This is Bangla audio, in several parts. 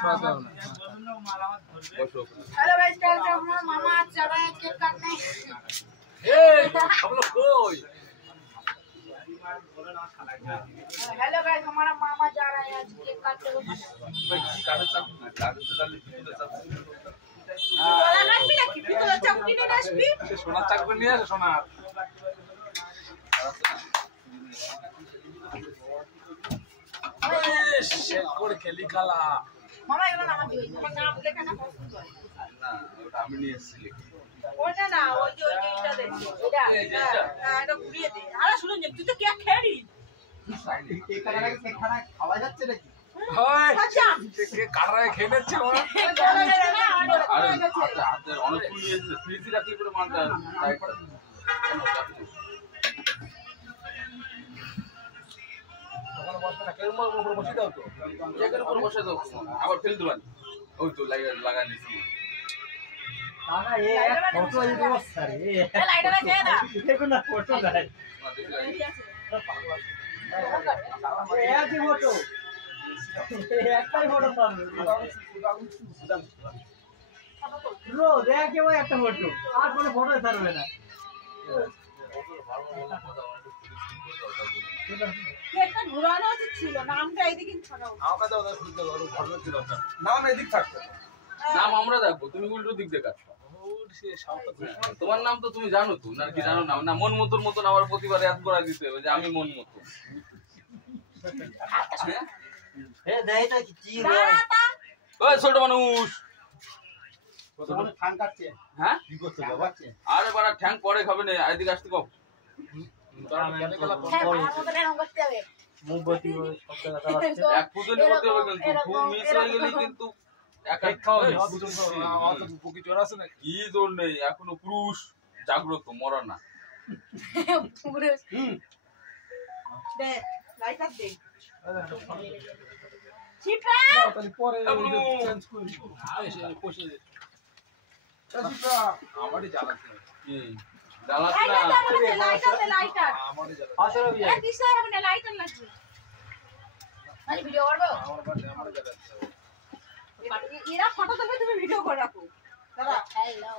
हेलो गाइस, कैसे हो? मामा आज जा रहे हैं केक काटने। हम लोग कोई हेलो गाइस, हमारा मामा जा रहा है आज केक काटने। সোনার চাকরি নিয়ে আসে সোনার করে খেলি খেলা মামা এগুলো নাম দিই, আমার নাম লেখা না পছন্দ হয় না, ওটা আমি নিয়ে এসেছি। ওটা না, ওই যে এটা দেখো, এটা এটা ঘুরিয়ে দে। আরে শুনুন, তুই তো কেক খেলি কেক খানা খাওয়া যাচ্ছে নাকি? হয় আচ্ছা কে কাটারে খেয়ে নিচ্ছে ওরা। আরে হাতে অনেক ফুল নিয়ে এসেছে, ফ্রিজে রাখি করে মানটা টাইট করে ওখানে বসে না, কেরম উপর বসে দাও তো। কেকের উপর বসে দাও, আবার ফেল দিবান। ওই তো লাগা নিছি। কাকা এই ফটো এই অবস্থা রে। এই লাইটটা দে না, দেখো না ফটো নাই। এই আছে ফটো। একটাই ফটো পাবে। ব্রো দেখে ওই একটা ফটো। আর কোনো ফটো ছাড়বে না। কেকটা ঘুরানো উচিত ছিল, নামটা এইদিকে ছড়াও। আমাকে দাও দাও ফুল দাও, ঘরে ছিল না। নাম এদিক থাকতো। নাম আমরা দেখবো, তুমি উল্টো দিক দেখাচ্ছ। তোমার নাম তো তুমি জানো তো, না কি জানো না? না মন মতন মতন আমার প্রতিবার অ্যাড করা দিতে হবে যে আমি মন মতন। এ দেইটা কি চির ওই ছোট মানুষ ছোট মানুষ ঠাং কাটছে। হ্যাঁ কি করতে যাচ্ছে? আরে বাড়া ঠ্যাং পরে খাবে না, এদিকে আসতে কম। হ্যাঁ, আমার মতো এরকম করতে হবে। মোমবাতি সব জায়গা চালাচ্ছে। এক পুজোনি করতে হবে কিন্তু খুব মিস হয়ে গেলে কিন্তু এক এক খাওয়া দুজন অত বুকি জোর আছে না, কি জোর নেই, এখনো পুরুষ জাগ্রত, মরা না। পুরো দে লাইটার দে চিপা তাহলে পরে চেঞ্জ করে দিব। এসে বসে দে। চিপা আমারই জ্বালাচ্ছে কি জ্বালাচ্ছে লাইটার দে লাইটার আমারই জ্বালাচ্ছে আসলে বিয়ে। এ কিসে হবে না লাইটার লাগবে। আরে ভিডিও করব, আমারই জ্বালাচ্ছে। এরা ফটো তুলবে, তুমি ভিডিও করে রাখো। দাদা হ্যালো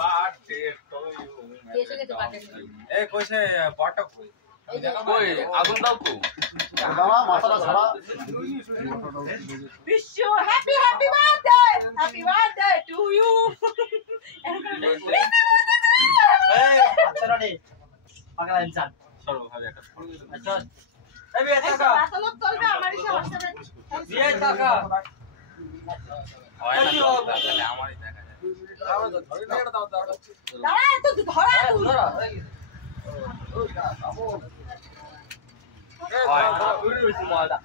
বার্থডে টু ইউ এসে গেছে বার্থডে। এ কইছে পাটা কই কই আগুন দাও তো দাদা মাথাটা ছাড়া। Wish you happy birthday to you. এই আচ্ছা রে পাগলা ইনসান। সরো ভাবে একটা ফটো দিন। আচ্ছা এই বিয়ে টাকা এত লোক চলবে আমারই সমস্যা নেই। বিয়ে টাকা হয় না তো, তাহলে আমারই দেখা যায়। দাও তো ধরে না, এটা দাও দাও। দাঁড়া এত ধরা তুই। ধরো হয় ঘুরে রইছি মালটা।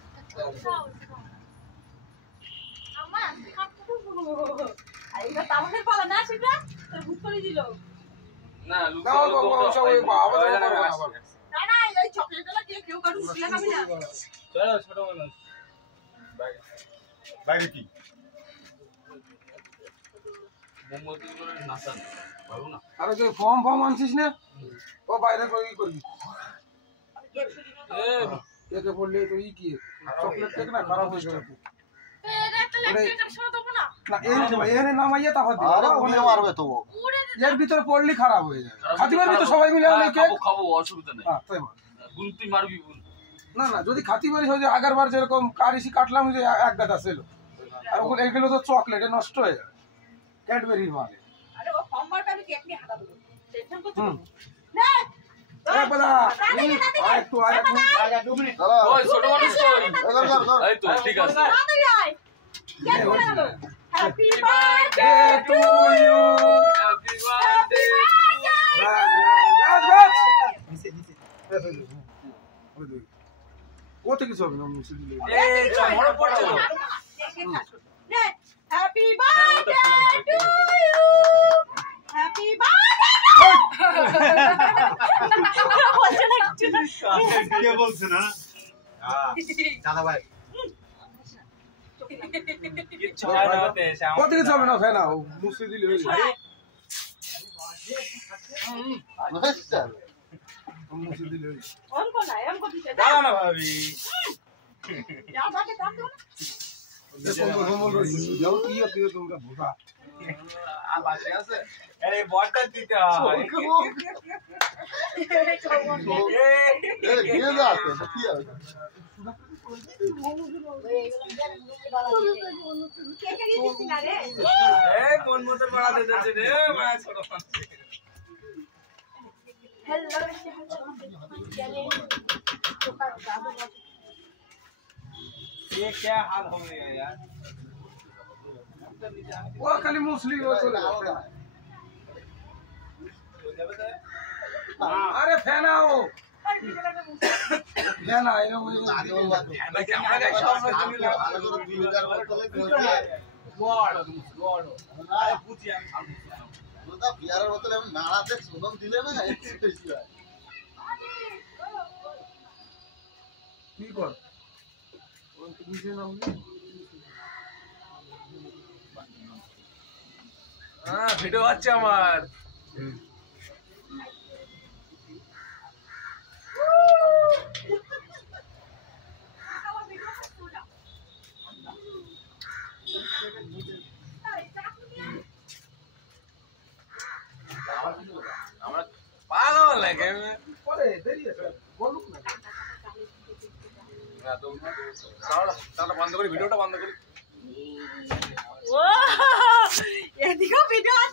আম্মা কাটতে বলো। আর এটা তামাকের পালা না, সেটা তোর ভূত করে দিল। না লুকাও সব ওই বাবা আবার না না এই চকলেটটা দিয়ে কেউ কাটু উঠলে খাবি না। চলো ছোট মানুষ বাইরে কি মোমবাতি গুলো নাচান ভালো না। আরে যে ফর্ম আনছিস না, ও বাইরে করে করবি। কেকে পড়লে তো ই কি চকলেট কেক না খারাপ হয়ে যাবে। এটা একটা লেকচার শোনা দেবো না। না এর নামাইয়া তারপর দিবি। আরে ওখানে মারবে তো ও। এর ভিতরে পড়লি খারাপ হয়ে যাবে। খাতি পারবি তো সবাই মিলে অনেক কেক। খাবো অসুবিধা নেই। হ্যাঁ তাই মার। গুনতি মারবি গুন। না না যদি খাতি পারিস ওই যে আগেরবার যেরকম কারিসি কাটলাম যে এক গাদা ছিল, আর ওগুলো এগুলো তো চকলেটে নষ্ট হয়ে যাবে, ক্যাডবেরির মাল। আরে ও ফর্মটা আমি কেক নিয়ে হাঁটা দেবো, টেনশন করছিস হুম। না। এ বাদা আরেকটু আগে 2 মিনিট। ওই ছোট মানুষ কই এই তো ঠিক আছে। তাড়াতাড়ি আয়, কেক করে আনো। Happy birthday to you. Happy birthday ওতে কিছু হবে না, মুছে দিলে। এই মনে পড়ছে তো happy birthday to you, happy birthday. বলছে না কিছু না। কে বলছে না? দাদা ভাই কিচ্ছু হয় না ওতে এসে ওতে কিছু হবে না, ফেনা মুছে দিলে হয়ে যাবে। মুছে দিলে হয়ে যাবে। অন কোন না এরকম করছিস? দাও না ভাবি। যাও বাকে দাও তো না। ये क्या हाल हो गया यार वो खाली मुस्लिम हो चले अरे फैना हो फैना है ना मुझे বিয়ারের বোতলে আমি নাড়াতে সুগম দিলে না কি কর নিচে নাও হ্যাঁ ভিডিও আছে আমার আমরা পাগল লাগে পরে দেরি আছে বলুক না তাহলে বন্ধ করি ভিডিওটা বন্ধ করি ও এদিকেও ভিডিও